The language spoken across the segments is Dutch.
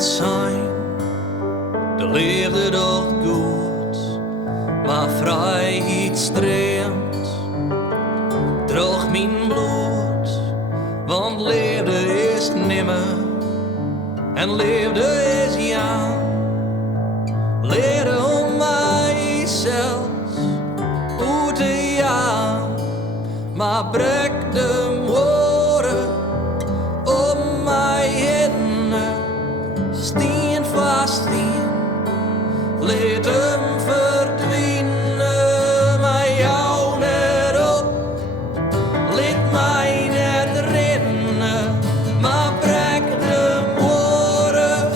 het zijn. De leefde docht goed, maar vrijheid streemt. Troch mijn bloed, want leefde is nimmer. En leefde is ja. Leren om mijzelf uit te ja. Maar brek de muorre om mij hinne. Stien vast in, leed hem verdwijnen. Maar jou net op, liet mij net rennen. Maar brek de muorre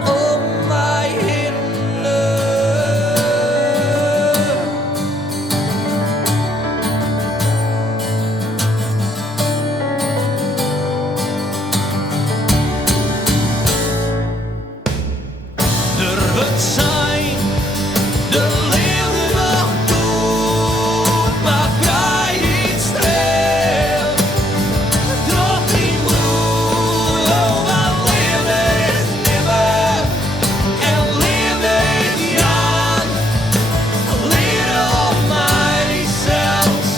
om mij hinne. Er wordt zijn, de leeuwen nog doet, maar vrijheid streelt. Troch die bloed, oh wat leefde is nimmer, en leefde is ja. Leren op mijzelf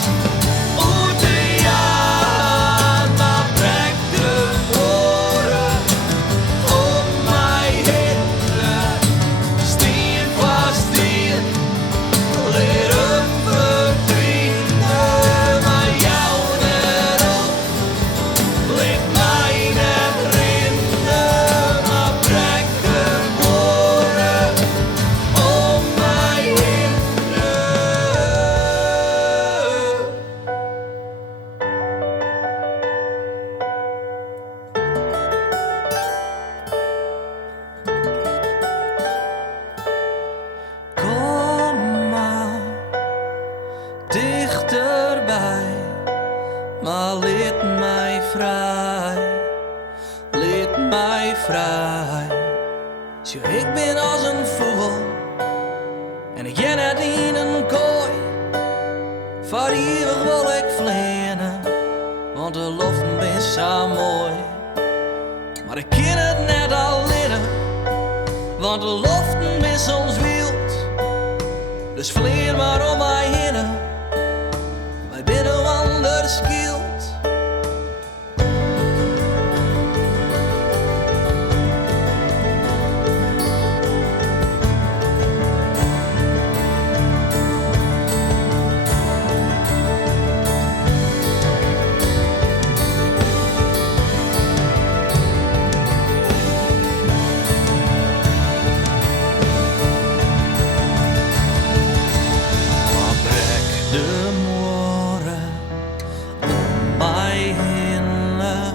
uit te ja, maar brek de muorre om mij hinne. Stien vast in, leer hem verdwijnen. Maar jou net op, liet mij net rennen. Maar brek de muorre om mij hinne. Kom maar dichterbij, maar laat mij vrij, laat mij vrij. Zo, ik ben als een vogel en ik ken net in een kooi. Voor eeuwig wil ik fleane, want de loften ben zo mooi. Maar ik ken het net al leren, want de loften ben soms wild. Dus vleer maar om mij hinne, wij binnen anders skild. Maar brek de muorre om mij hinne,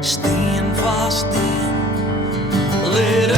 stien vast in, leer